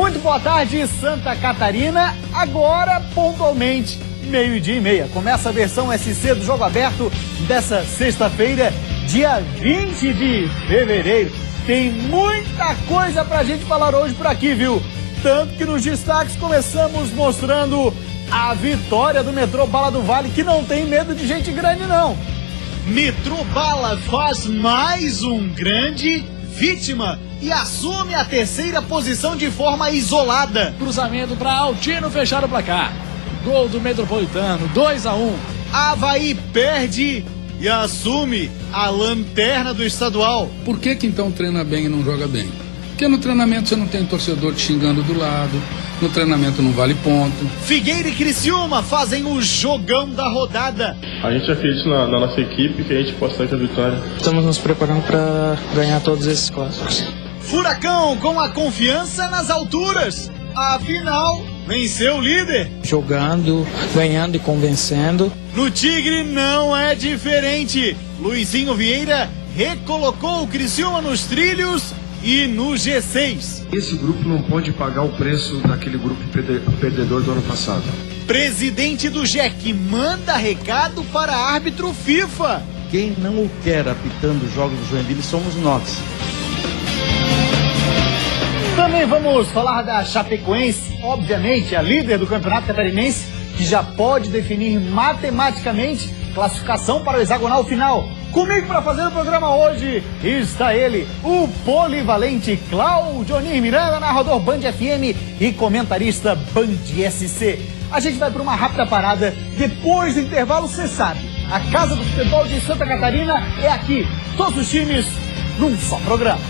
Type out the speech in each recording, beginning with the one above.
Muito boa tarde, Santa Catarina. Agora, pontualmente, 12h30. Começa a versão SC do Jogo Aberto dessa sexta-feira, dia 20 de fevereiro. Tem muita coisa pra gente falar hoje por aqui, viu? Tanto que nos destaques começamos mostrando a vitória do Metrô Bala do Vale, que não tem medo de gente grande, não. Metrô Bala faz mais um grande vítima e assume a terceira posição de forma isolada. Cruzamento para Altino fechar o placar. Gol do Metropolitano, 2-1. Avaí perde e assume a lanterna do estadual. Por que então treina bem e não joga bem? Porque no treinamento você não tem torcedor te xingando do lado, no treinamento não vale ponto. Figueira e Criciúma fazem o jogão da rodada. A gente acredita na nossa equipe que a gente possa sair com a vitória. Estamos nos preparando para ganhar todos esses clássicos. Furacão com a confiança nas alturas. Afinal, venceu o líder. Jogando, ganhando e convencendo. No Tigre não é diferente. Luizinho Vieira recolocou o Criciúma nos trilhos e no G6. Esse grupo não pode pagar o preço daquele grupo perdedor do ano passado. Presidente do JEC manda recado para árbitro FIFA. Quem não o quer apitando os jogos do Joinville somos nós. Também vamos falar da Chapecoense, obviamente a líder do campeonato catarinense, que já pode definir matematicamente classificação para o hexagonal final. Comigo para fazer o programa hoje está ele, o polivalente Claudionir Miranda, narrador Band FM e comentarista Band SC. A gente vai para uma rápida parada. Depois do intervalo, você sabe, a Casa do Futebol de Santa Catarina é aqui. Todos os times num só programa.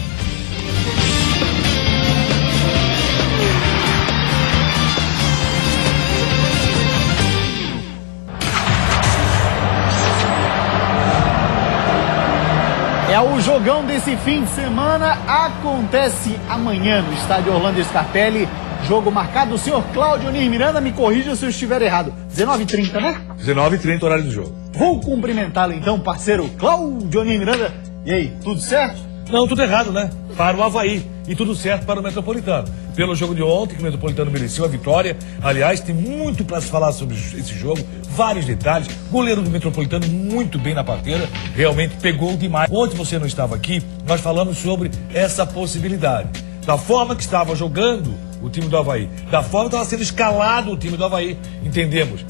É o jogão desse fim de semana, acontece amanhã no estádio Orlando Scarpelli. Jogo marcado, o senhor Claudionir Miranda, me corrija se eu estiver errado. 19h30, né? 19h30, horário do jogo. Vou cumprimentá-lo então, parceiro Claudionir Miranda. E aí, tudo certo? Não, tudo errado, né? Para o Avaí e tudo certo para o Metropolitano. Pelo jogo de ontem, que o Metropolitano mereceu a vitória. Aliás, tem muito para se falar sobre esse jogo, vários detalhes. Goleiro do Metropolitano muito bem na parteira, realmente pegou demais. Ontem você não estava aqui, nós falamos sobre essa possibilidade. Da forma que estava jogando o time do Avaí, da forma que estava sendo escalado o time do Avaí, entendemos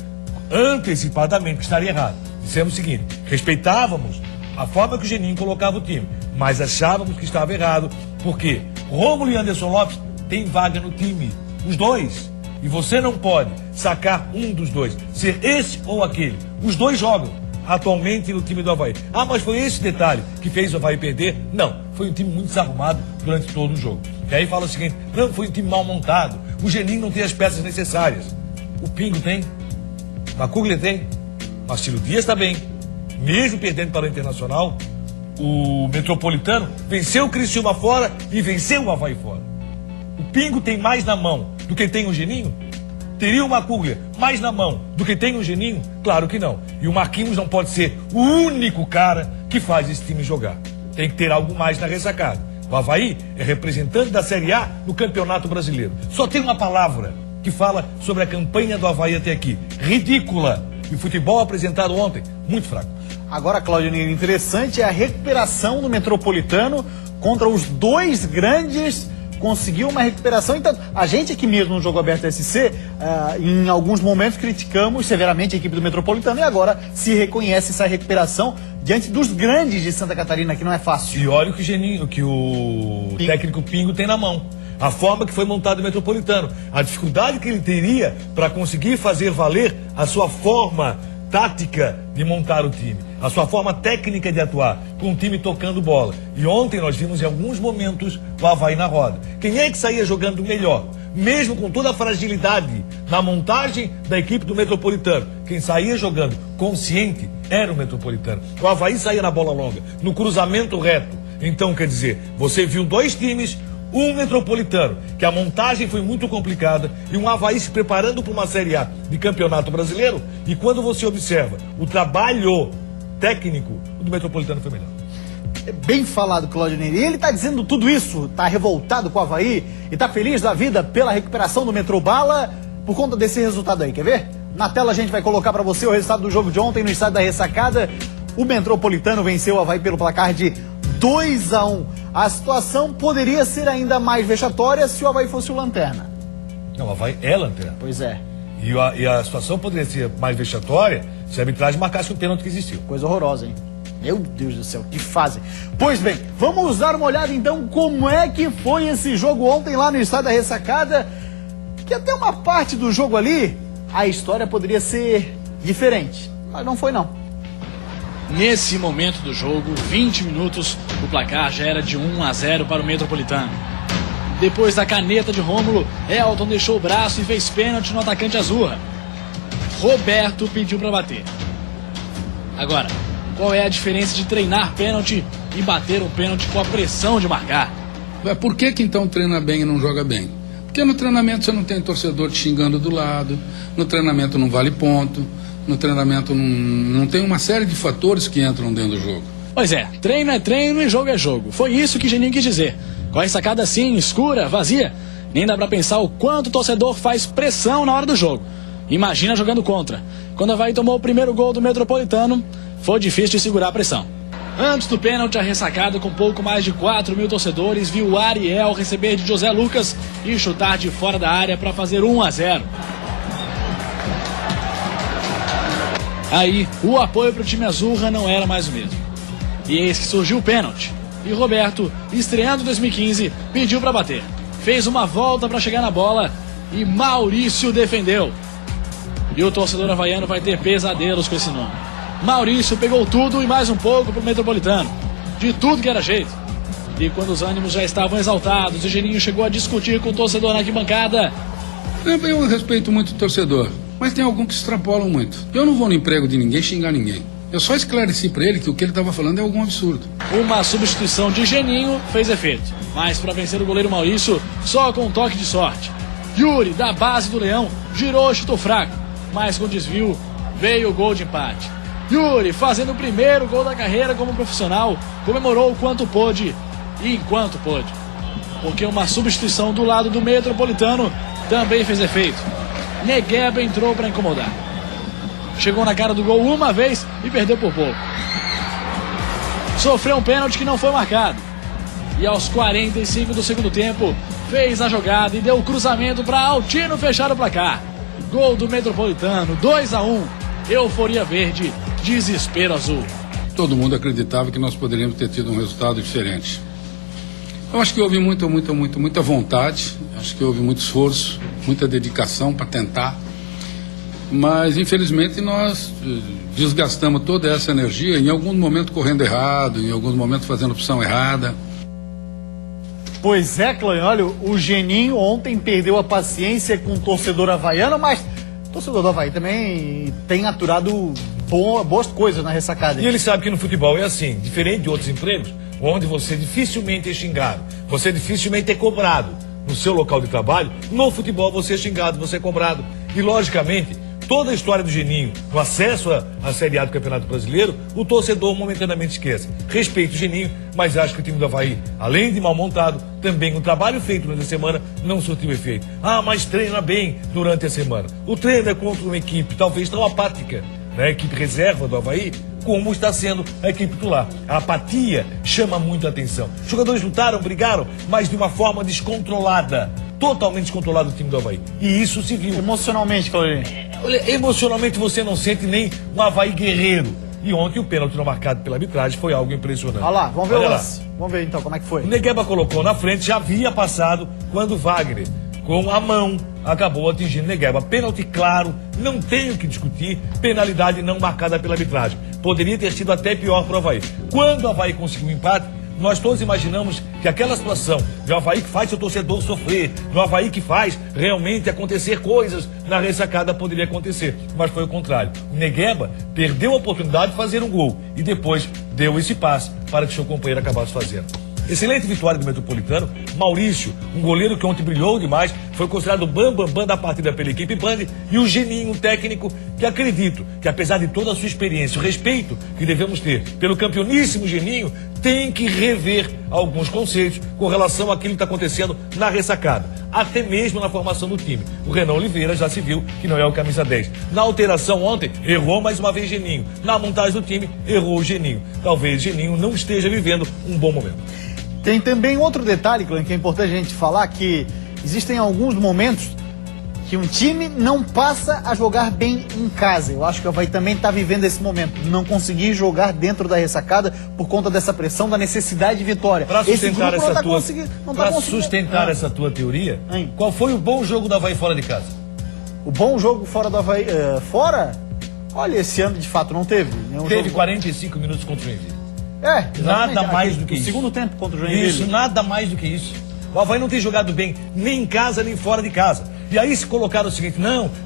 antecipadamente que estaria errado. Dissemos o seguinte, respeitávamos a forma que o Geninho colocava o time, mas achávamos que estava errado, porque Rômulo e Anderson Lopes têm vaga no time, os dois, e você não pode sacar um dos dois, ser esse ou aquele. Os dois jogam atualmente no time do Avaí. Ah, mas foi esse detalhe que fez o Avaí perder? Não, foi um time muito desarrumado durante todo o jogo. E aí fala o seguinte, não, foi um time mal montado, o Geninho não tem as peças necessárias. O Pingo tem, o Macuglia tem, o Marcelo Dias está bem. Mesmo perdendo para o Internacional, o Metropolitano venceu o Criciúma fora e venceu o Avaí fora. O Pingo tem mais na mão do que tem o Geninho? Teria o Macuglia mais na mão do que tem o Geninho? Claro que não. E o Marquinhos não pode ser o único cara que faz esse time jogar. Tem que ter algo mais na ressacada. O Avaí é representante da Série A no Campeonato Brasileiro. Só tem uma palavra que fala sobre a campanha do Avaí até aqui. Ridícula. E o futebol apresentado ontem, muito fraco. Agora, Claudionir, interessante é a recuperação do Metropolitano contra os dois grandes. Conseguiu uma recuperação. Então, a gente aqui mesmo no Jogo Aberto SC, em alguns momentos criticamos severamente a equipe do Metropolitano e agora se reconhece essa recuperação diante dos grandes de Santa Catarina, que não é fácil. E olha o que o Geninho, que o técnico Pingo tem na mão. A forma que foi montado o Metropolitano, a dificuldade que ele teria para conseguir fazer valer a sua forma tática de montar o time, a sua forma técnica de atuar, com o time tocando bola. E ontem nós vimos em alguns momentos o Avaí na roda. Quem é que saía jogando melhor? Mesmo com toda a fragilidade na montagem da equipe do Metropolitano, quem saía jogando consciente era o Metropolitano. O Avaí saía na bola longa, no cruzamento reto. Então, quer dizer, você viu dois times, um Metropolitano, que a montagem foi muito complicada, e um Avaí se preparando para uma Série A de Campeonato Brasileiro, e quando você observa o trabalho técnico, o do Metropolitano foi melhor. Bem falado, Claudinei. E ele tá dizendo tudo isso, tá revoltado com o Avaí e tá feliz da vida pela recuperação do Metrobala por conta desse resultado aí, quer ver? Na tela a gente vai colocar pra você o resultado do jogo de ontem no estádio da Ressacada. O Metropolitano venceu o Avaí pelo placar de 2-1. A situação poderia ser ainda mais vexatória se o Avaí fosse o lanterna. Não, o Avaí é lanterna. Pois é. E a situação poderia ser mais vexatória se a arbitragem marcasse o pênalti que existiu. Coisa horrorosa, hein? Meu Deus do céu, que fase. Pois bem, vamos dar uma olhada então como é que foi esse jogo ontem lá no estádio da Ressacada, que até uma parte do jogo ali, a história poderia ser diferente, mas não foi não. Nesse momento do jogo, 20 minutos, o placar já era de 1-0 para o Metropolitano. Depois da caneta de Rômulo, Elton deixou o braço e fez pênalti no atacante Azurra. Roberto pediu para bater. Agora, qual é a diferença de treinar pênalti e bater um pênalti com a pressão de marcar? Por que então treina bem e não joga bem? Porque no treinamento você não tem torcedor te xingando do lado, no treinamento não vale ponto, no treinamento não tem uma série de fatores que entram dentro do jogo. Pois é, treino é treino e jogo é jogo. Foi isso que Geninho quis dizer. Com a ressacada assim, escura, vazia, nem dá pra pensar o quanto o torcedor faz pressão na hora do jogo. Imagina jogando contra. Quando o Avaí tomou o primeiro gol do Metropolitano, foi difícil de segurar a pressão. Antes do pênalti, a ressacada com pouco mais de 4 mil torcedores viu o Ariel receber de José Lucas e chutar de fora da área para fazer 1-0. Aí, o apoio para o time Azurra não era mais o mesmo. E eis que surgiu o pênalti. E Roberto, estreando em 2015, pediu para bater. Fez uma volta para chegar na bola e Maurício defendeu. E o torcedor havaiano vai ter pesadelos com esse nome. Maurício pegou tudo e mais um pouco pro Metropolitano. De tudo que era jeito. E quando os ânimos já estavam exaltados e Geninho chegou a discutir com o torcedor na arquibancada. Eu respeito muito o torcedor, mas tem alguns que extrapolam muito. Eu não vou no emprego de ninguém xingar ninguém. Eu só esclareci para ele que o que ele estava falando é algum absurdo. Uma substituição de Geninho fez efeito. Mas para vencer o goleiro Maurício, só com um toque de sorte. Yuri, da base do Leão, girou e chutou fraco. Mas com desvio, veio o gol de empate. Yuri, fazendo o primeiro gol da carreira como profissional, comemorou o quanto pôde e enquanto pôde. Porque uma substituição do lado do Metropolitano também fez efeito. Negueba entrou para incomodar. Chegou na cara do gol uma vez e perdeu por pouco. Sofreu um pênalti que não foi marcado. E aos 45 do segundo tempo, fez a jogada e deu o cruzamento para Altino fechar o placar. Gol do Metropolitano, 2-1. Euforia verde, desespero azul. Todo mundo acreditava que nós poderíamos ter tido um resultado diferente. Eu acho que houve muita vontade, acho que houve muito esforço, muita dedicação para tentar. Mas, infelizmente, nós desgastamos toda essa energia, em algum momento correndo errado, em alguns momentos fazendo opção errada. Pois é, Clã, olha, o Geninho ontem perdeu a paciência com o torcedor havaiano, mas o torcedor do Avaí também tem aturado boas coisas na ressacada. E ele sabe que no futebol é assim, diferente de outros empregos, onde você dificilmente é xingado, você dificilmente é cobrado no seu local de trabalho. No futebol você é xingado, você é cobrado. E, logicamente, toda a história do Geninho, no acesso à Série A do Campeonato Brasileiro, o torcedor momentaneamente esquece. Respeito o Geninho, mas acho que o time do Avaí, além de mal montado, também o trabalho feito durante a semana não surtiu efeito. Ah, mas treina bem durante a semana. O treino é contra uma equipe talvez tão apática, né, a equipe reserva do Avaí, como está sendo a equipe titular. A apatia chama muito a atenção. Os jogadores lutaram, brigaram, mas de uma forma descontrolada. Totalmente descontrolado o time do Avaí. E isso se viu. Emocionalmente, Claudinei. Emocionalmente você não sente nem um Avaí guerreiro. E ontem o pênalti não marcado pela arbitragem foi algo impressionante. Olha lá, vamos ver o lance. Vamos ver então como é que foi. O Negueba colocou na frente, já havia passado quando o Wagner, com a mão, acabou atingindo o Negueba. Pênalti claro, não tenho que discutir, penalidade não marcada pela arbitragem. Poderia ter sido até pior para o Avaí. Quando o Avaí conseguiu o empate, nós todos imaginamos que aquela situação de Avaí que faz seu torcedor sofrer, do Avaí que faz realmente acontecer coisas na ressacada poderia acontecer. Mas foi o contrário. O Negueba perdeu a oportunidade de fazer um gol e depois deu esse passe para que seu companheiro acabasse fazendo. Excelente vitória do Metropolitano. Maurício, um goleiro que ontem brilhou demais, foi considerado o bam da partida pela equipe Band. E o Geninho, um técnico que acredito que, apesar de toda a sua experiência, o respeito que devemos ter pelo campeoníssimo Geninho, tem que rever alguns conceitos com relação àquilo que está acontecendo na ressacada, até mesmo na formação do time. O Renan Oliveira já se viu que não é o camisa 10. Na alteração ontem, errou mais uma vez Geninho. Na montagem do time, errou o Geninho. Talvez Geninho não esteja vivendo um bom momento. Tem também outro detalhe, Clã, que é importante a gente falar, que existem alguns momentos que um time não passa a jogar bem em casa. Eu acho que o Avaí também está vivendo esse momento. Não conseguir jogar dentro da ressacada por conta dessa pressão da necessidade de vitória. Para sustentar essa tua teoria, qual foi o bom jogo do Avaí fora de casa? O bom jogo fora do Avaí... fora? Olha, esse ano de fato não teve. Teve jogo... 45 minutos contra o Joinville. Nada mais do que isso. Segundo tempo contra o Joinville. Isso, nada mais do que isso. O Avaí não tem jogado bem nem em casa nem fora de casa. E aí se colocaram o seguinte,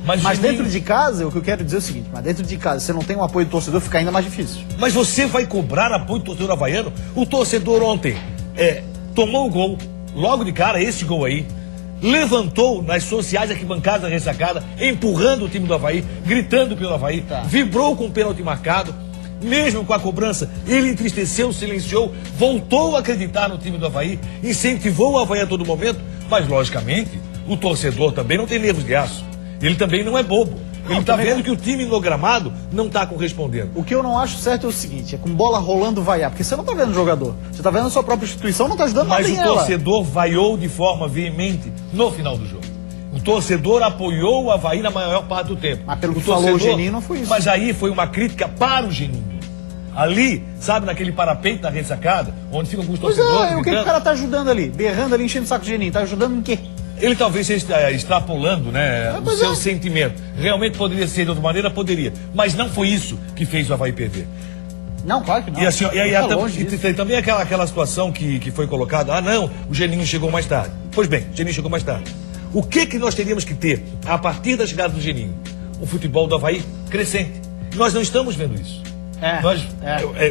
mas dentro de casa, o que eu quero dizer é o seguinte, mas dentro de casa, você não tem um apoio do torcedor, fica ainda mais difícil. Mas você vai cobrar apoio do torcedor havaiano? O torcedor ontem tomou o gol, logo de cara, esse gol aí, levantou nas sociais arquibancadas da ressacada, empurrando o time do Avaí, gritando pelo Avaí, vibrou com o pênalti marcado. Mesmo com a cobrança, ele entristeceu, silenciou, voltou a acreditar no time do Avaí, incentivou o Avaí a todo momento, mas logicamente o torcedor também não tem nervos de aço. Ele também não é bobo. Ele está vendo que o time no gramado não está correspondendo. O que eu não acho certo é o seguinte, é com bola rolando vaiar, porque você não está vendo o jogador, você está vendo a sua própria instituição, não está ajudando nada em ela. Mas o torcedor vaiou de forma veemente no final do jogo. O torcedor apoiou o Avaí na maior parte do tempo. Mas pelo que falou o Geninho, não foi isso. Mas aí foi uma crítica para o Geninho. Ali, sabe, naquele parapeito da ressacada, onde ficam alguns torcedores... o que o cara tá ajudando ali? Berrando ali, enchendo o saco de Geninho. Tá ajudando em quê? Ele talvez esteja extrapolando, né, o seu sentimento. Realmente poderia ser de outra maneira, poderia. Mas não foi isso que fez o Avaí perder. Não, claro que não. E também aquela situação que foi colocada, o Geninho chegou mais tarde. Pois bem, o Geninho chegou mais tarde. O que nós teríamos que ter, a partir da chegada do Geninho? Um futebol do Avaí crescente. Nós não estamos vendo isso.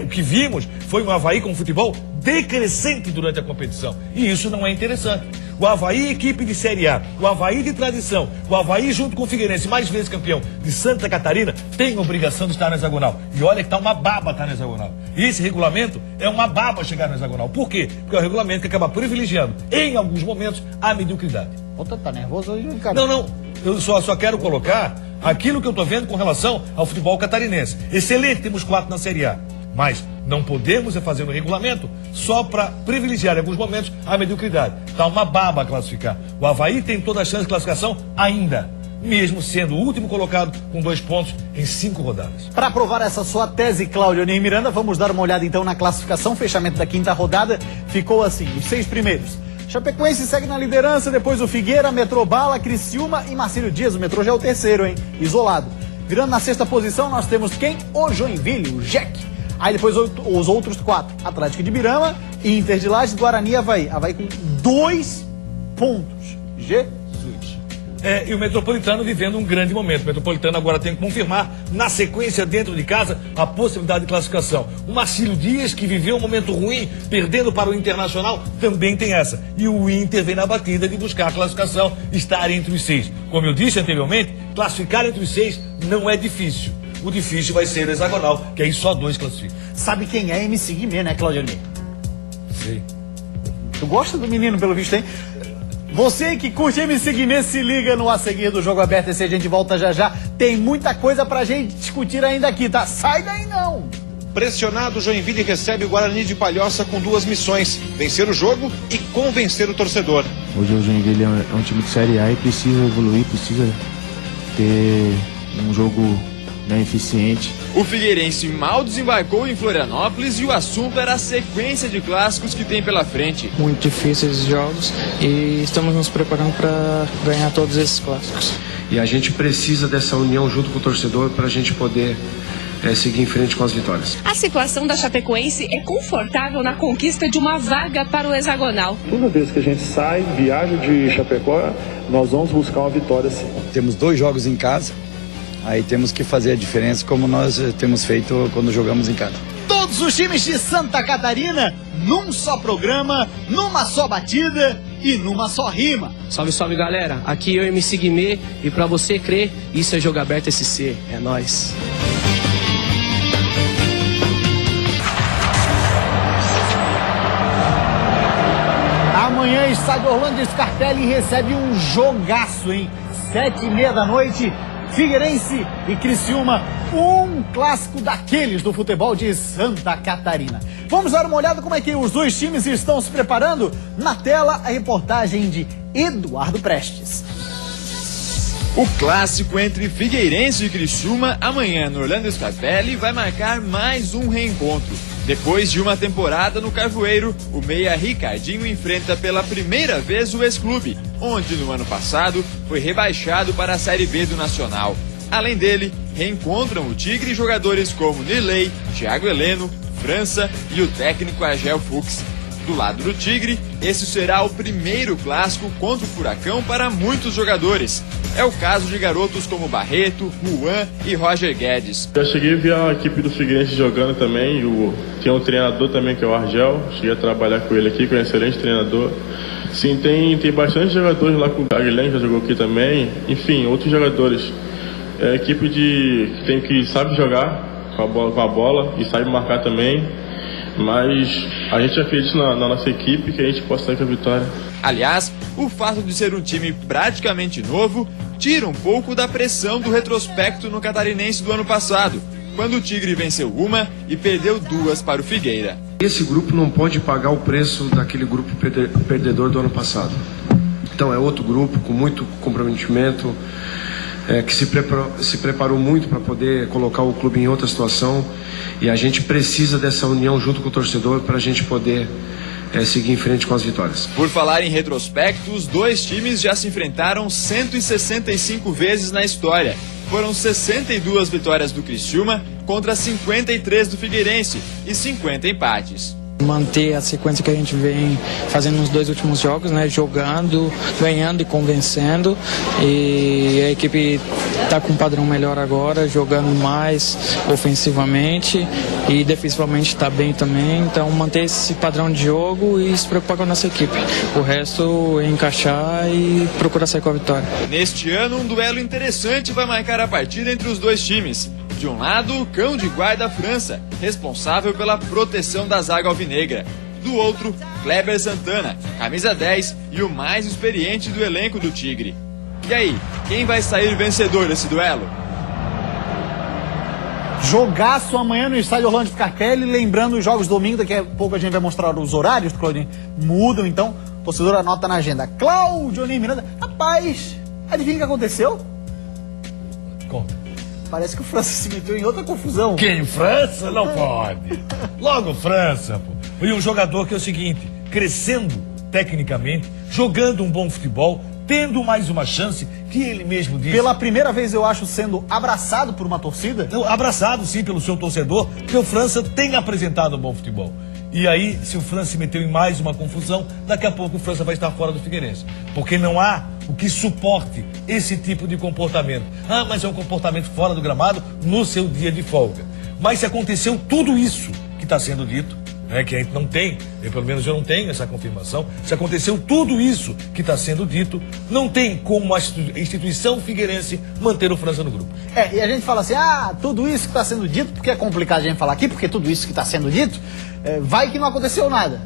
O que vimos foi um Avaí com futebol decrescente durante a competição. E isso não é interessante. O Avaí, equipe de Série A, o Avaí de tradição, o Avaí junto com o Figueirense, mais vezes campeão de Santa Catarina, tem obrigação de estar na hexagonal. E olha que tá uma baba estar na hexagonal. E esse regulamento é uma baba chegar na hexagonal. Por quê? Porque é o regulamento que acaba privilegiando, em alguns momentos, a mediocridade. Puta, tá nervoso hoje, cara? Não. Eu só quero colocar aquilo que eu estou vendo com relação ao futebol catarinense. Excelente, temos 4 na Série A. Mas não podemos fazer no regulamento só para privilegiar em alguns momentos a mediocridade. Está uma baba a classificar. O Avaí tem toda a chance de classificação ainda, mesmo sendo o último colocado com 2 pontos em 5 rodadas. Para provar essa sua tese, Cláudio Ney Miranda, vamos dar uma olhada então na classificação. Fechamento da 5ª rodada ficou assim, os 6 primeiros. Chapecoense segue na liderança, depois o Figueira, Metrô Bala, Criciúma e Marcílio Dias. O Metrô já é o terceiro, hein? Isolado. Virando na 6ª posição, nós temos quem? O Joinville, o Jack. Aí depois os outros 4. Atlético de Birama, Inter de Lages, Guarani e Avaí. Avaí com 2 pontos. Jesus. E o Metropolitano vivendo um grande momento. O Metropolitano agora tem que confirmar, na sequência, dentro de casa, a possibilidade de classificação. O Marcílio Dias, que viveu um momento ruim, perdendo para o Internacional, também tem essa. E o Inter vem na batida de buscar a classificação, estar entre os 6. Como eu disse anteriormente, classificar entre os 6 não é difícil. O difícil vai ser o hexagonal, que aí só 2 classificam. Sabe quem é MC Guimê, né, Cláudio Ney? Sei. Tu gosta do menino, pelo visto, hein? Você que curte MC Guimê, se liga no A Seguir do Jogo Aberto. Esse a gente volta já. Tem muita coisa pra gente discutir ainda aqui, tá? Sai daí não! Pressionado, Joinville recebe o Guarani de Palhoça com 2 missões: vencer o jogo e convencer o torcedor. Hoje o Joinville é um time de Série A e precisa evoluir, precisa ter um jogo bem eficiente. O Figueirense mal desembarcou em Florianópolis e o assunto era a sequência de clássicos que tem pela frente. Muito difíceis os jogos e estamos nos preparando para ganhar todos esses clássicos. E a gente precisa dessa união junto com o torcedor para a gente poder seguir em frente com as vitórias. A situação da Chapecoense é confortável na conquista de uma vaga para o hexagonal. Toda vez que a gente sai, viaja de Chapecó, nós vamos buscar uma vitória sim. Temos 2 jogos em casa. Aí temos que fazer a diferença como nós temos feito quando jogamos em casa. Todos os times de Santa Catarina, num só programa, numa só batida. e numa só rima. Salve, salve, galera. Aqui eu, MC Guimê, e pra você crer, isso é Jogo Aberto SC. É nóis. Amanhã, estádio Orlando Scarpelli recebe um jogaço, hein? 7h30 da noite, Figueirense e Criciúma, um clássico daqueles do futebol de Santa Catarina. Vamos dar uma olhada como é que os dois times estão se preparando? Na tela, a reportagem de Eduardo Prestes. O clássico entre Figueirense e Criciúma, amanhã no Orlando Scarpelli, vai marcar mais um reencontro. Depois de uma temporada no Carvoeiro, o meia Ricardinho enfrenta pela primeira vez o ex-clube, onde no ano passado foi rebaixado para a Série B do Nacional. Além dele, reencontram o Tigre jogadores como Nirley, Thiago Heleno, França e o técnico Argel Fuchs. Do lado do Tigre, esse será o primeiro clássico contra o Furacão para muitos jogadores. É o caso de garotos como Barreto, Juan e Roger Guedes. Já cheguei a ver a equipe do Figueirense jogando também, tem um treinador também que é o Argel, cheguei a trabalhar com ele aqui, que é um excelente treinador. Sim, tem bastante jogadores lá, com o Aguilherme já jogou aqui também, enfim, outros jogadores. É a equipe que sabe jogar com a bola e sabe marcar também. Mas a gente acredita na nossa equipe que a gente possa sair com a vitória. Aliás, o fato de ser um time praticamente novo tira um pouco da pressão do retrospecto no Catarinense do ano passado, quando o Tigre venceu uma e perdeu 2 para o Figueira. Esse grupo não pode pagar o preço daquele grupo perdedor do ano passado. Então é outro grupo com muito comprometimento, que se preparou muito para poder colocar o clube em outra situação. E a gente precisa dessa união junto com o torcedor para a gente poder seguir em frente com as vitórias. Por falar em retrospecto, os dois times já se enfrentaram 165 vezes na história. Foram 62 vitórias do Criciúma contra 53 do Figueirense e 50 empates. Manter a sequência que a gente vem fazendo nos 2 últimos jogos, né? Jogando, ganhando e convencendo. E a equipe está com um padrão melhor agora, jogando mais ofensivamente e defensivamente está bem também. Então manter esse padrão de jogo e se preocupar com a nossa equipe. O resto é encaixar e procurar sair com a vitória. Neste ano, um duelo interessante vai marcar a partida entre os dois times. De um lado, o cão de guarda França, responsável pela proteção da zaga alvinegra. Do outro, Kleber Santana, camisa 10 e o mais experiente do elenco do Tigre. E aí, quem vai sair vencedor desse duelo? Jogaço amanhã no estádio Orlando Scarpelli. Lembrando os jogos domingo, daqui a pouco a gente vai mostrar os horários, Claudinho. Mudam, então, o torcedor anota na agenda. Cláudio Miranda. Rapaz, adivinha o que aconteceu? Conta. Parece que o França se meteu em outra confusão. Quem? França? Não pode. Logo França, pô. E um jogador que é o seguinte, crescendo tecnicamente, jogando um bom futebol, tendo mais uma chance, que ele mesmo disse. Pela primeira vez, eu acho, sendo abraçado por uma torcida? Não, abraçado, sim, pelo seu torcedor, porque o França tem apresentado um bom futebol. E aí, se o França se meteu em mais uma confusão, daqui a pouco o França vai estar fora do Figueirense. Porque não há o que suporte esse tipo de comportamento. Ah, mas é um comportamento fora do gramado no seu dia de folga. Mas se aconteceu tudo isso que está sendo dito, que a gente não tem, pelo menos eu não tenho essa confirmação, se aconteceu tudo isso que está sendo dito, não tem como a instituição figueirense manter o França no grupo. E a gente fala assim, tudo isso que está sendo dito, porque é complicado a gente falar aqui, porque tudo isso que está sendo dito, vai que não aconteceu nada.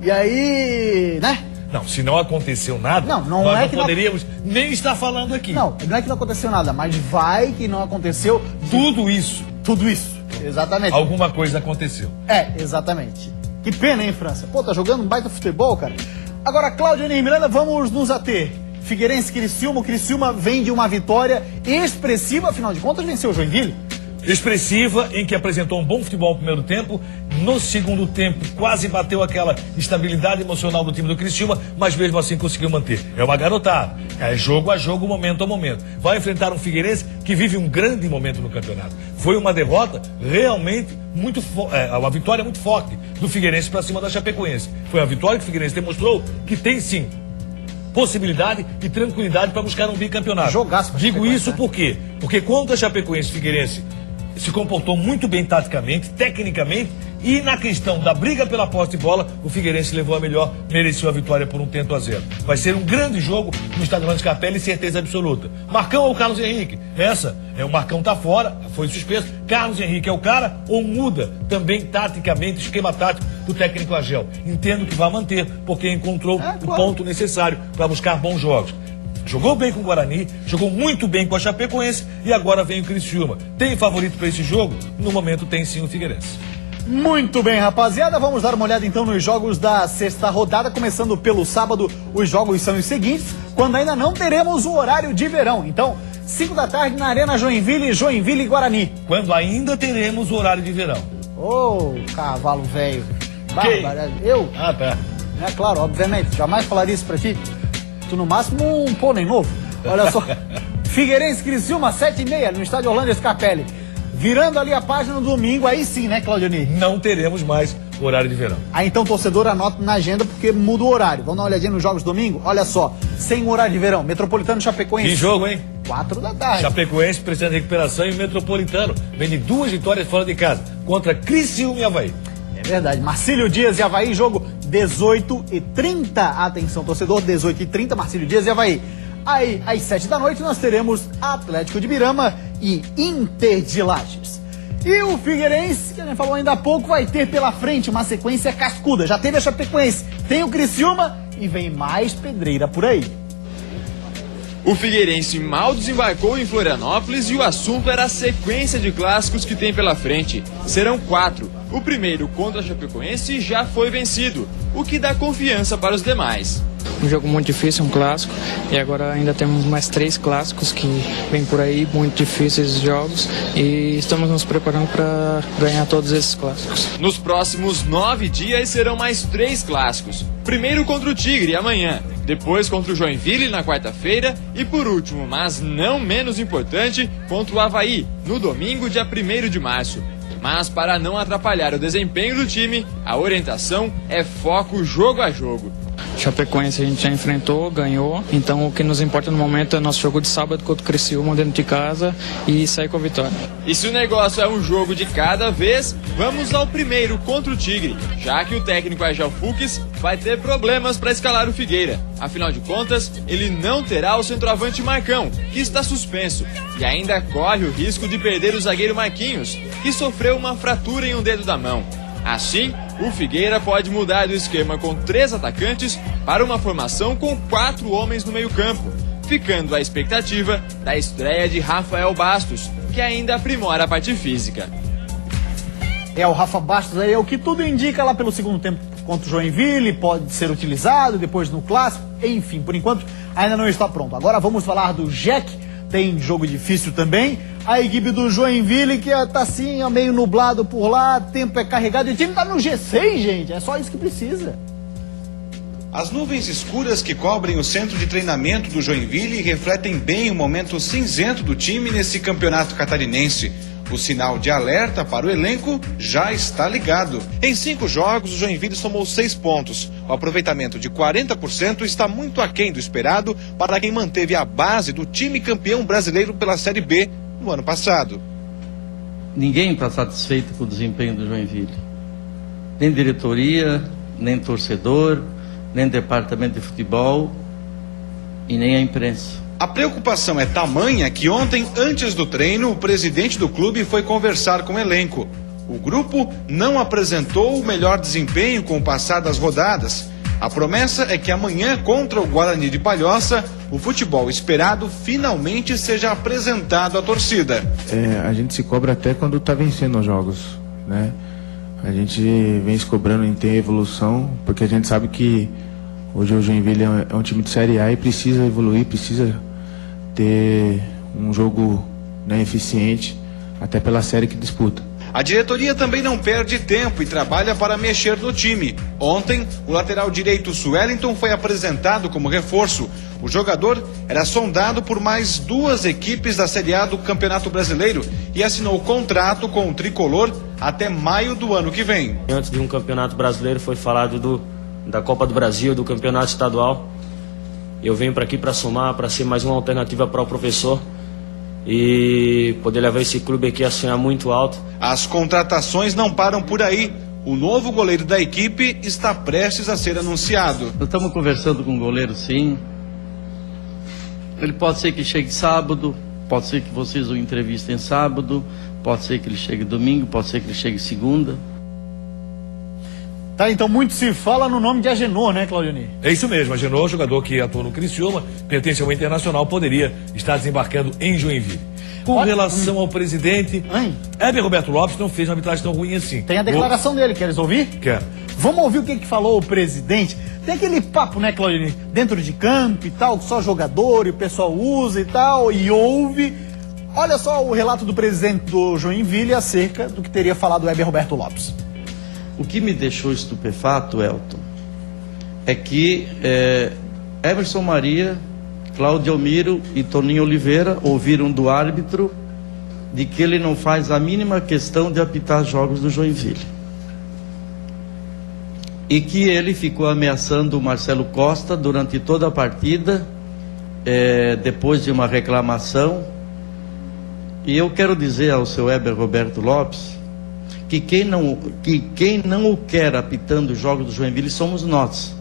E aí, né? Não, se não aconteceu nada, nós não poderíamos nem estar falando aqui. Não é que não aconteceu nada, mas vai que não aconteceu tudo isso. Tudo isso, exatamente. Alguma coisa aconteceu. Exatamente. Que pena, hein, França? Pô, tá jogando um baita futebol, cara. Agora, Cláudio Miranda, vamos nos ater. Figueirense Criciúma, o Criciúma vem de uma vitória expressiva, afinal de contas, venceu o Joinville. Expressiva, em que apresentou um bom futebol no primeiro tempo. No segundo tempo, quase bateu aquela estabilidade emocional do time do Criciúma, mas mesmo assim conseguiu manter. É uma garotada. É jogo a jogo, momento a momento. Vai enfrentar um Figueirense que vive um grande momento no campeonato. Foi uma derrota realmente uma vitória muito forte do Figueirense para cima da Chapecoense. Foi uma vitória que o Figueirense demonstrou que tem sim possibilidade e tranquilidade para buscar um bicampeonato. Jogaço. Digo isso por quê? Porque quando a Chapecoense e Figueirense se comportou muito bem taticamente, tecnicamente E na questão da briga pela posse de bola, o Figueirense levou a melhor, mereceu a vitória por 1-0. Vai ser um grande jogo no estádio Orlando Scarpelli, certeza absoluta. Marcão ou Carlos Henrique? O Marcão tá fora, foi suspenso. Carlos Henrique é o cara ou muda também taticamente, esquema tático do técnico Argel? Entendo que vai manter, porque encontrou o ponto necessário para buscar bons jogos. Jogou bem com o Guarani, jogou muito bem com a Chapecoense e agora vem o Criciúma. Tem favorito para esse jogo? No momento tem sim o Figueirense. Muito bem, rapaziada, vamos dar uma olhada então nos jogos da sexta rodada, começando pelo sábado. Os jogos são os seguintes, quando ainda não teremos o horário de verão. Então, 5 da tarde na Arena Joinville e Guarani. Quando ainda teremos o horário de verão. Ô, cavalo velho. Eu? Ah, tá. É claro, obviamente, jamais falaria isso pra ti. Tu no máximo um pônei novo. Olha só, Figueirense Criciúma, 7h30 no estádio Orlando Scarpelli. Virando ali a página no domingo, aí sim, né, Claudioni? Não teremos mais horário de verão. Aí então, torcedor, anota na agenda porque muda o horário. Vamos dar uma olhadinha nos jogos domingo? Olha só, sem horário de verão, Metropolitano e Chapecoense. Que jogo, hein? 4 da tarde. Chapecoense precisando de recuperação e o Metropolitano vem de 2 vitórias fora de casa contra Criciúma e Avaí. É verdade. Marcílio Dias e Avaí, jogo 18h30. Atenção, torcedor, 18h30, Marcílio Dias e Avaí. Aí, às 7 da noite, nós teremos Atlético de Birama e Inter de Lages. E o Figueirense, que a gente falou ainda há pouco, vai ter pela frente uma sequência cascuda. Já teve a Chapecoense, tem o Criciúma e vem mais pedreira por aí. O Figueirense mal desembarcou em Florianópolis e o assunto era a sequência de clássicos que tem pela frente. Serão 4. O primeiro contra a Chapecoense já foi vencido, o que dá confiança para os demais. Um jogo muito difícil, um clássico, e agora ainda temos mais 3 clássicos que vêm por aí, muito difíceis os jogos, e estamos nos preparando para ganhar todos esses clássicos. Nos próximos 9 dias serão mais 3 clássicos. Primeiro contra o Tigre amanhã, depois contra o Joinville na quarta-feira e por último, mas não menos importante, contra o Avaí no domingo, dia 1º de março. Mas para não atrapalhar o desempenho do time, a orientação é foco jogo a jogo. Chapecoense a gente já enfrentou, ganhou, então o que nos importa no momento é nosso jogo de sábado contra o Criciúma dentro de casa e sair com a vitória. E se o negócio é um jogo de cada vez, vamos ao primeiro contra o Tigre, já que o técnico Argel Fux vai ter problemas para escalar o Figueira. Afinal de contas, ele não terá o centroavante Marcão, que está suspenso, e ainda corre o risco de perder o zagueiro Marquinhos, que sofreu uma fratura em um dedo da mão. Assim, o Figueira pode mudar do esquema com 3 atacantes para uma formação com 4 homens no meio-campo, ficando a expectativa da estreia de Rafael Bastos, que ainda aprimora a parte física. O Rafa Bastos aí é o que tudo indica lá pelo segundo tempo contra o Joinville, pode ser utilizado depois no clássico, enfim, por enquanto ainda não está pronto. Agora vamos falar do Jack, tem jogo difícil também. A equipe do Joinville que tá assim, meio nublado por lá, tempo é carregado e o time tá no G6, gente, é só isso que precisa. As nuvens escuras que cobrem o centro de treinamento do Joinville refletem bem o momento cinzento do time nesse campeonato catarinense. O sinal de alerta para o elenco já está ligado. Em 5 jogos, o Joinville somou 6 pontos. O aproveitamento de 40% está muito aquém do esperado para quem manteve a base do time campeão brasileiro pela Série B no ano passado. Ninguém está satisfeito com o desempenho do Joinville. Nem diretoria, nem torcedor, nem departamento de futebol e nem a imprensa. A preocupação é tamanha que ontem, antes do treino, o presidente do clube foi conversar com o elenco. O grupo não apresentou o melhor desempenho com o passar das rodadas. A promessa é que amanhã, contra o Guarani de Palhoça, o futebol esperado finalmente seja apresentado à torcida. A gente se cobra até quando está vencendo os jogos, né? A gente vem se cobrando em ter evolução, porque a gente sabe que hoje o Joinville é um time de Série A e precisa evoluir, precisa ter um jogo, né, eficiente, até pela série que disputa. A diretoria também não perde tempo e trabalha para mexer no time. Ontem, o lateral direito Suellington foi apresentado como reforço. O jogador era sondado por mais 2 equipes da Série A do Campeonato Brasileiro e assinou contrato com o tricolor até maio do ano que vem. Antes de um Campeonato Brasileiro foi falado da Copa do Brasil, do Campeonato Estadual. Eu venho para aqui para somar, para ser mais uma alternativa para o professor e poder levar esse clube aqui a sonhar muito alto. As contratações não param por aí. O novo goleiro da equipe está prestes a ser anunciado. Nós estamos conversando com o goleiro, sim. Ele pode ser que chegue sábado, pode ser que vocês o entrevistem sábado, pode ser que ele chegue domingo, pode ser que ele chegue segunda. Tá, então muito se fala no nome de Agenor, né, Claudionir? É isso mesmo, Agenor, jogador que atuou no Criciúma, pertence ao Internacional, poderia estar desembarcando em Joinville. Com relação ao presidente, Heber Roberto Lopes não fez uma arbitragem tão ruim assim. Tem a declaração dele, queres ouvir? Quero. Vamos ouvir o que falou o presidente. Tem aquele papo, né, Claudionir, dentro de campo e tal, que só jogador e o pessoal usa e tal, e ouve. Olha só o relato do presidente do Joinville acerca do que teria falado o Heber Roberto Lopes. O que me deixou estupefato, Elton, é que Everson Maria, Cláudio Almiro e Toninho Oliveira ouviram do árbitro de que ele não faz a mínima questão de apitar jogos do Joinville. E que ele ficou ameaçando o Marcelo Costa durante toda a partida, depois de uma reclamação. E eu quero dizer ao seu Heber Roberto Lopes que quem não o quer apitando os jogos do Joinville somos nós.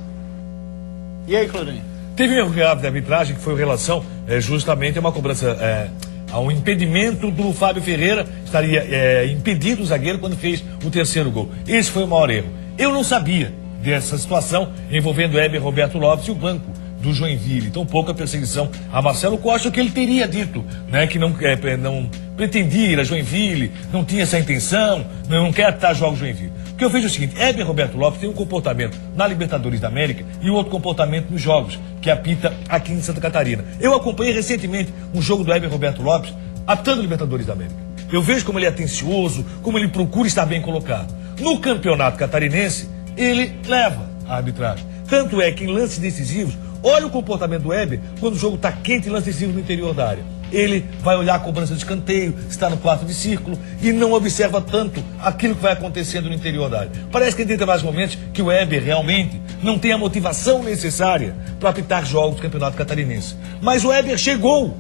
E aí, Claudinho? Teve um erro grave de arbitragem que foi em relação justamente a uma cobrança, a um impedimento do Fábio Ferreira, estaria impedido o zagueiro quando fez o terceiro gol. Esse foi o maior erro. Eu não sabia dessa situação envolvendo Heber Roberto Lopes e o banco do Joinville. Então, pouca perseguição a Marcelo Costa, o que ele teria dito, né, que não pretendia ir a Joinville, não tinha essa intenção, não quer atar jogos Joinville. Porque eu vejo o seguinte, Heber Roberto Lopes tem um comportamento na Libertadores da América e outro comportamento nos jogos, que apita aqui em Santa Catarina. Eu acompanhei recentemente um jogo do Heber Roberto Lopes, apitando Libertadores da América. Eu vejo como ele é atencioso, como ele procura estar bem colocado. No campeonato catarinense, ele leva a arbitragem. Tanto é que em lances decisivos, olha o comportamento do Heber quando o jogo está quente em lance decisivo no interior da área. Ele vai olhar a cobrança de escanteio, está no quarto de círculo e não observa tanto aquilo que vai acontecendo no interior da área. Parece que tem mais momentos que o Heber realmente não tem a motivação necessária para apitar jogos do campeonato catarinense. Mas o Heber chegou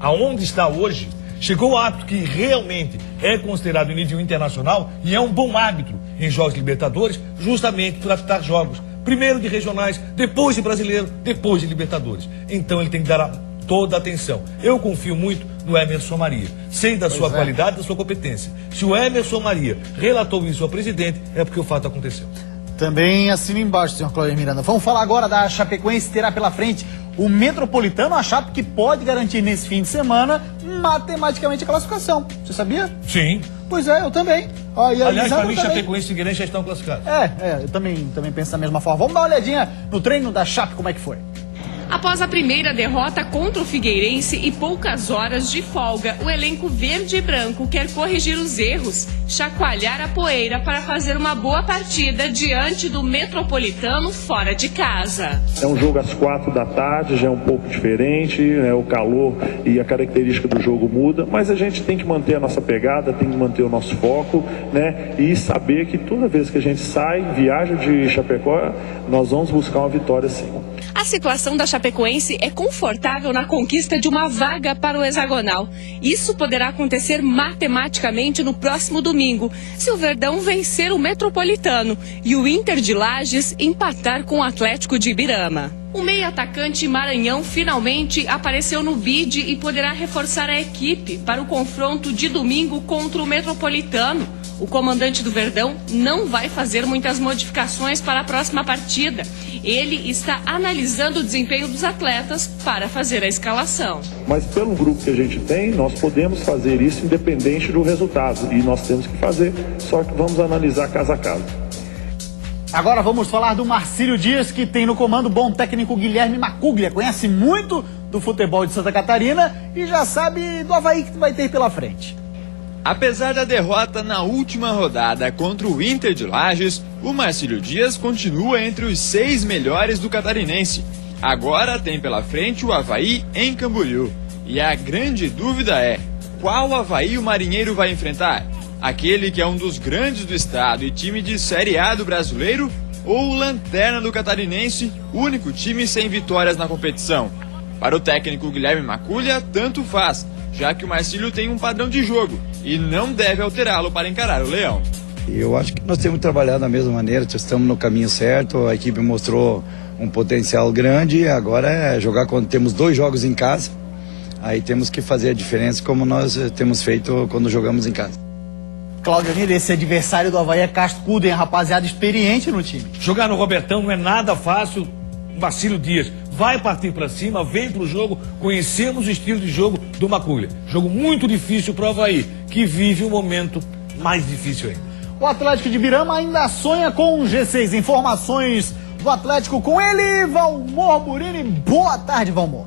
aonde está hoje, chegou ao árbitro que realmente é considerado em nível internacional e é um bom árbitro em jogos de Libertadores, justamente por apitar jogos. Primeiro de regionais, depois de brasileiro, depois de Libertadores. Então ele tem que dar toda a atenção. Eu confio muito no Emerson Maria. Sei da sua qualidade, da sua competência. Se o Emerson Maria relatou isso ao presidente, é porque o fato aconteceu. Também assina embaixo, senhor Cláudio Miranda. Vamos falar agora da Chapecoense, terá pela frente o Metropolitano, a Chape que pode garantir nesse fim de semana matematicamente a classificação. Você sabia? Sim. Pois é, eu também. Aliás, para mim, Chapecoense e Figueirense já estão classificados. Eu também penso da mesma forma. Vamos dar uma olhadinha no treino da Chape, como é que foi. Após a primeira derrota contra o Figueirense e poucas horas de folga, o elenco verde e branco quer corrigir os erros, chacoalhar a poeira para fazer uma boa partida diante do Metropolitano fora de casa. É um jogo às 4 da tarde, já é um pouco diferente, né? O calor e a característica do jogo muda, mas a gente tem que manter a nossa pegada, tem que manter o nosso foco, né? E saber que toda vez que a gente sai, viaja de Chapecó, nós vamos buscar uma vitória sim. A situação da Chapecoense é confortável na conquista de uma vaga para o hexagonal. Isso poderá acontecer matematicamente no próximo domingo, se o Verdão vencer o Metropolitano e o Inter de Lages empatar com o Atlético de Ibirama. O meio-atacante Maranhão finalmente apareceu no bid e poderá reforçar a equipe para o confronto de domingo contra o Metropolitano. O comandante do Verdão não vai fazer muitas modificações para a próxima partida. Ele está analisando o desempenho dos atletas para fazer a escalação. Mas pelo grupo que a gente tem, nós podemos fazer isso independente do resultado. E nós temos que fazer, só que vamos analisar caso a caso. Agora vamos falar do Marcílio Dias, que tem no comando o bom técnico Guilherme Macuglia. Conhece muito do futebol de Santa Catarina e já sabe do Avaí que vai ter pela frente. Apesar da derrota na última rodada contra o Inter de Lages, o Marcílio Dias continua entre os 6 melhores do catarinense. Agora tem pela frente o Avaí em Camboriú. E a grande dúvida é, qual Avaí o Marinheiro vai enfrentar? Aquele que é um dos grandes do estado e time de Série A do brasileiro? Ou o Lanterna do catarinense, único time sem vitórias na competição? Para o técnico Guilherme Macuglia, tanto faz, já que o Marcílio tem um padrão de jogo e não deve alterá-lo para encarar o Leão. E eu acho que nós temos que trabalhar da mesma maneira, estamos no caminho certo, a equipe mostrou um potencial grande, agora é jogar quando temos 2 jogos em casa, aí temos que fazer a diferença como nós temos feito quando jogamos em casa. Cláudio Niro, esse adversário do Avaí é cascudo, hein? Rapaziada experiente no time. Jogar no Robertão não é nada fácil. Marcílio Dias vai partir para cima, vem pro jogo, conhecemos o estilo de jogo do Macuglia. Jogo muito difícil pro Avaí, que vive um momento mais difícil ainda. O Atlético de Birama ainda sonha com o G6. Informações do Atlético com ele, Valmor Burini. Boa tarde, Valmor.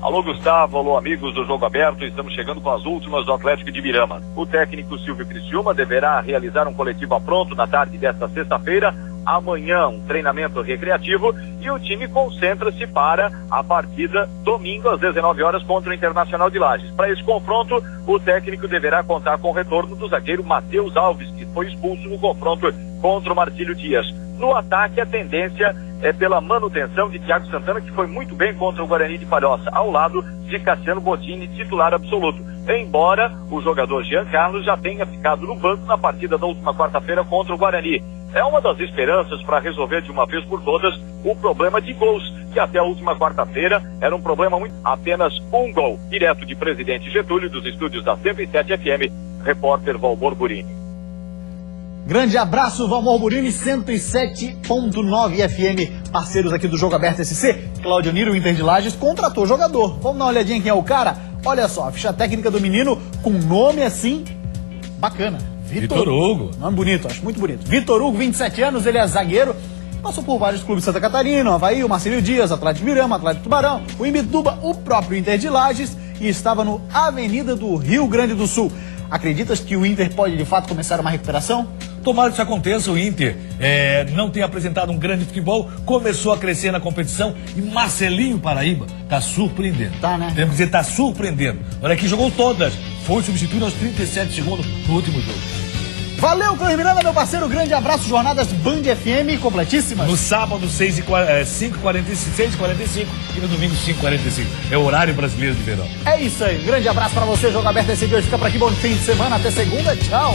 Alô, Gustavo, alô, amigos do Jogo Aberto, estamos chegando com as últimas do Atlético de Birama. O técnico Silvio Criciúma deverá realizar um coletivo pronto na tarde desta sexta-feira. Amanhã, um treinamento recreativo e o time concentra-se para a partida domingo às 19 horas contra o Internacional de Lages. Para esse confronto, o técnico deverá contar com o retorno do zagueiro Matheus Alves, que foi expulso no confronto contra o Marcílio Dias. No ataque, a tendência é pela manutenção de Thiago Santana, que foi muito bem contra o Guarani de Palhoça, ao lado de Cassiano Bottini, titular absoluto. Embora o jogador Jean Carlos já tenha ficado no banco na partida da última quarta-feira contra o Guarani. É uma das esperanças para resolver de uma vez por todas o problema de gols, que até a última quarta-feira era um problema muito... Apenas um gol, direto de Presidente Getúlio, dos estúdios da 107 FM, repórter Valmor Burini. Grande abraço, Valmor Burini, 107.9 FM, parceiros aqui do Jogo Aberto SC. Cláudio Niro, o Inter de Lages, contratou jogador. Vamos dar uma olhadinha quem é o cara? Olha só, a ficha técnica do menino com nome assim, bacana. Vitor Hugo. Nome bonito, acho muito bonito. Vitor Hugo, 27 anos, ele é zagueiro. Passou por vários clubes de Santa Catarina, o Avaí, o Marcílio Dias, Atlético de Birama, Atlético Tubarão, o Imbituba, o próprio Inter de Lages e estava no Avenida do Rio Grande do Sul. Acreditas que o Inter pode, de fato, começar uma recuperação? Tomara que isso aconteça. O Inter não tem apresentado um grande futebol, começou a crescer na competição e Marcelinho Paraíba tá surpreendendo. Tá, né? Temos que dizer, tá surpreendendo. Olha aqui, jogou todas. Foi substituído aos 37 segundos no último jogo. Valeu, Cláudio Miranda, meu parceiro. Grande abraço. Jornadas Band FM completíssimas. No sábado, 5h45 e no domingo, 5h45. É o horário brasileiro de verão. É isso aí. Grande abraço pra você. Jogo Aberto esse dia hoje fica por aqui. Bom fim de semana. Até segunda. Tchau.